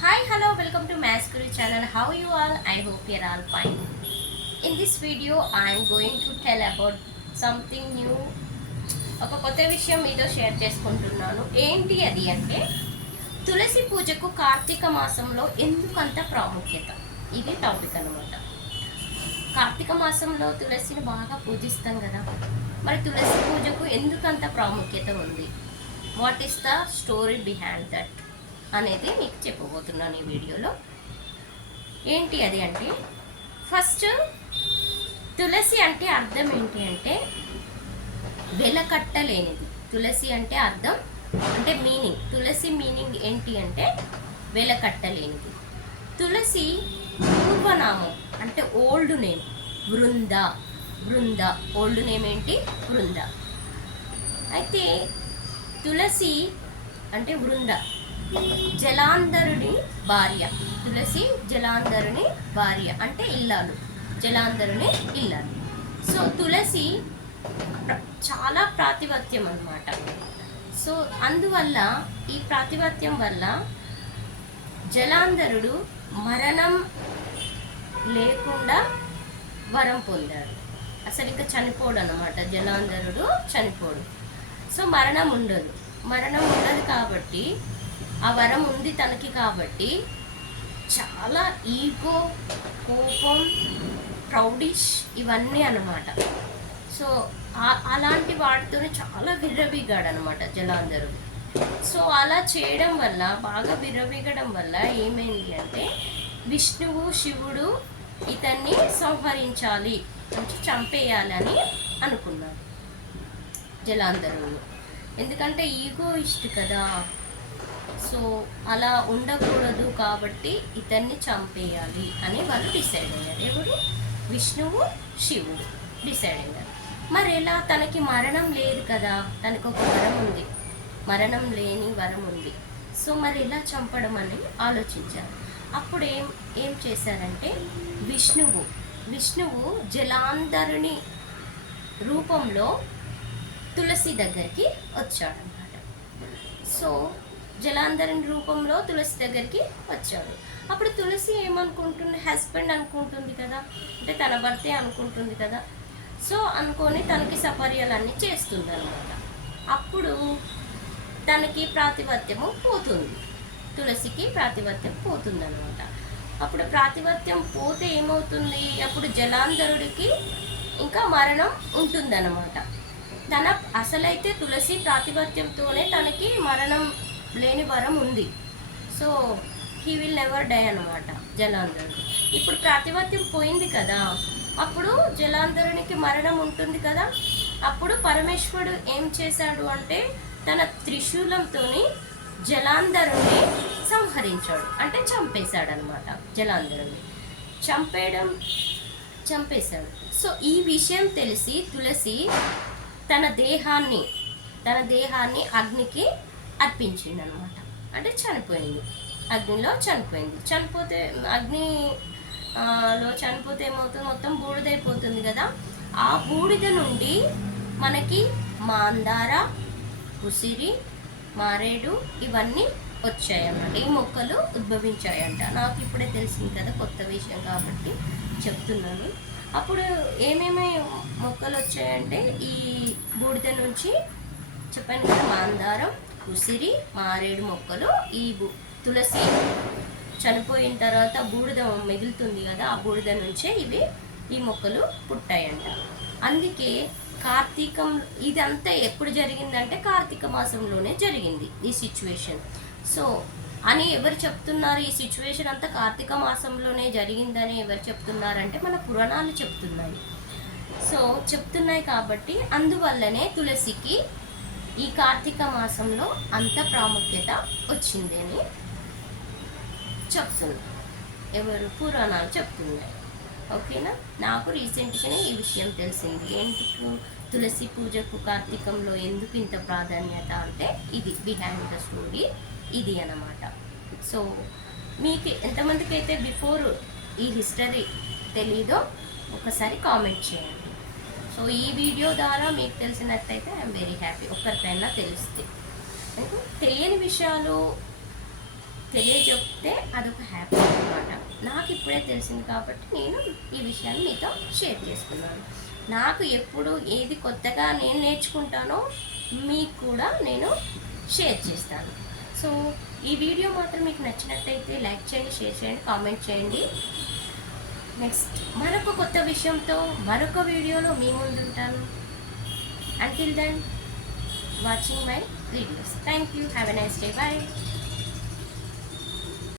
Hi, hello, welcome to Maths Guru channel. How you all? I hope you're all fine. In this video, I'm going to tell about something new. ఒక కొత్త విషయం మీతో share చేసుకుంటున్నాను. ఏంటి అది అంటే తులసి పూజకు కార్తీక మాసంలో ఎందుకంత ప్రాముఖ్యత. ఇది టాపిక్ అన్నమాట. కార్తీక మాసంలో తులసిని బాగా పూజిస్తాం కదా. మరి తులసి పూజకు ఎందుకంత ప్రాముఖ్యత ఉంది? What is the story behind that అనేది మీకు చెప్పబోతున్నాను ఈ వీడియోలో. ఏంటి అది అంటే ఫస్ట్ తులసి అంటే అర్థం ఏంటి అంటే వెలకట్టలేనిది. తులసి అంటే అర్థం అంటే మీనింగ్, తులసి మీనింగ్ ఏంటి అంటే వెలకట్టలేనిది. తులసి పూర్వనామం అంటే ఓల్డ్ నేమ్ బృంద. బృంద ఓల్డ్ నేమ్ ఏంటి? బృంద. అయితే తులసి అంటే బృంద జలాంధరుని భార్య. తులసి జలాంధరుని భార్య అంటే ఇల్లాలు, జలాంధరుని ఇల్లాలు. సో తులసి చాలా ప్రాతిపత్యం అన్నమాట. సో అందువల్ల ఈ ప్రాతిపత్యం వల్ల జలాంధరుడు మరణం లేకుండా వరం పొందాడు. అసలు ఇంకా చనిపోడు అన్నమాట. జలాంధరుడు చనిపోడు. సో మరణం ఉండదు. మరణం ఉండదు కాబట్టి ఆ వరం ఉంది తనకి కాబట్టి చాలా ఈగో, కోపం, ప్రౌడిష్ ఇవన్నీ అన్నమాట. సో అలాంటి వాటితోనే చాలా విర్రవీగాడు అనమాట జలాంధరుడు. సో అలా చేయడం వల్ల, బాగా విర్రవీగడం వల్ల ఏమైంది అంటే విష్ణువు, శివుడు ఇతన్ని సంహరించాలి, చంపేయాలని అనుకున్నాడు జలాంధరుడు. ఎందుకంటే ఈగో ఇష్ట కదా. సో అలా ఉండకూడదు కాబట్టి ఇతన్ని చంపేయాలి అని వాళ్ళు డిసైడ్ అయ్యారు. ఎవరు? విష్ణువు, శివుడు డిసైడ్ అయ్యారు. మరి ఎలా? తనకి మరణం లేదు కదా, తనకు ఒక వరం ఉంది, మరణం లేని వరం ఉంది. సో మరి ఎలా చంపడం అని ఆలోచించారు. అప్పుడు ఏం చేశారంటే విష్ణువు జలాంధరుని రూపంలో తులసి దగ్గరికి వచ్చాడనమాట. సో జలాంధరుని రూపంలో తులసి దగ్గరికి వచ్చాడు. అప్పుడు తులసి ఏమనుకుంటుంది? హస్బెండ్ అనుకుంటుంది కదా, అంటే తన భర్తే అనుకుంటుంది కదా. సో అనుకొని తనకి సపర్యలన్నీ చేస్తుంది అనమాట. అప్పుడు తనకి ప్రాతిపత్యము పోతుంది, తులసికి ప్రాతిపత్యం పోతుంది అనమాట. అప్పుడు ప్రాతిపత్యం పోతే ఏమవుతుంది? అప్పుడు జలాంధరుడికి ఇంకా మరణం ఉంటుందన్నమాట. తన అసలైతే తులసి ప్రాతిపత్యంతోనే తనకి మరణం లేని వరం ఉంది. So he will never die అనమాట జలాంధరుడు. ఇప్పుడు ప్రాతిపత్యం పోయింది కదా, అప్పుడు జలాంధరునికి మరణం ఉంటుంది కదా. అప్పుడు పరమేశ్వరుడు ఏం చేశాడు అంటే తన త్రిశూలంతో జలాంధరుని సంహరించాడు, అంటే చంపేశాడు అనమాట. జలాంధరుని చంపేశాడు. సో ఈ విషయం తెలిసి తులసి తన దేహాన్ని అగ్నికి అర్పించింది అనమాట. అంటే చనిపోయింది, అగ్నిలో చనిపోయింది. అగ్నిలో చనిపోతే ఏమవుతుంది? మొత్తం బూడిదైపోతుంది కదా. ఆ బూడిద నుండి మనకి మాందార, ఉసిరి, మారేడు ఇవన్నీ వచ్చాయన్నమాట. ఈ మొక్కలు ఉద్భవించాయంట. నాకు ఇప్పుడే తెలిసింది కదా, కొత్త విషయం కాబట్టి చెప్తున్నాను. అప్పుడు ఏమేమి మొక్కలు వచ్చాయంటే ఈ బూడిద నుంచి చెప్పాను కదా, మాందారం, ఉసిరి, మారేడు మొక్కలు. ఈ తులసి చనిపోయిన తర్వాత బూడిద మిగులుతుంది కదా, ఆ బూడిద నుంచే ఈ మొక్కలు పుట్టాయంట. అందుకే కార్తీకం ఇదంతా ఎప్పుడు జరిగిందంటే కార్తీక మాసంలోనే జరిగింది ఈ సిచ్యువేషన్. సో అని ఎవరు చెప్తున్నారు? ఈ సిచ్యువేషన్ అంతా కార్తీక మాసంలోనే జరిగిందని ఎవరు చెప్తున్నారంటే మన పురాణాలు చెప్తున్నాయి. సో చెప్తున్నాయి కాబట్టి అందువల్లనే తులసికి ఈ కార్తీక మాసంలో అంత ప్రాముఖ్యత వచ్చింది అని చెప్తున్నారు. ఎవరు? పురాణాలు చెప్తున్నాయి. ఓకేనా? నాకు రీసెంట్గానే ఈ విషయం తెలిసింది. ఎందుకు తులసి పూజకు కార్తీకంలో ఎందుకు ఇంత ప్రాధాన్యత అంటే ఇది బిహైండ్ ద స్టోరీ ఇది అన్నమాట. సో మీకు ఎంతమందికి అయితే బిఫోర్ ఈ హిస్టరీ తెలీదో ఒకసారి కామెంట్ చేయండి. సో ఈ వీడియో ద్వారా మీకు తెలిసినట్టయితే ఐఎమ్ వెరీ హ్యాపీ. ఒక్కరికైనా తెలిస్తే. తెలియని విషయాలు తెలియజెప్తే అదొక హ్యాపీ అనమాట. నాకు ఇప్పుడే తెలిసింది కాబట్టి నేను ఈ విషయాన్ని మీతో షేర్ చేసుకున్నాను. నాకు ఎప్పుడు ఏది కొత్తగా నేను నేర్చుకుంటానో మీకు కూడా నేను షేర్ చేస్తాను. సో ఈ వీడియో మాత్రం మీకు నచ్చినట్టయితే లైక్ చేయండి, షేర్ చేయండి, కామెంట్ చేయండి. నెక్స్ట్ మరొక కొత్త విషయంతో మరొక వీడియోలో మీ ముందు ఉంటాను. Until then, watching my videos. Thank you. Have a nice day. Bye.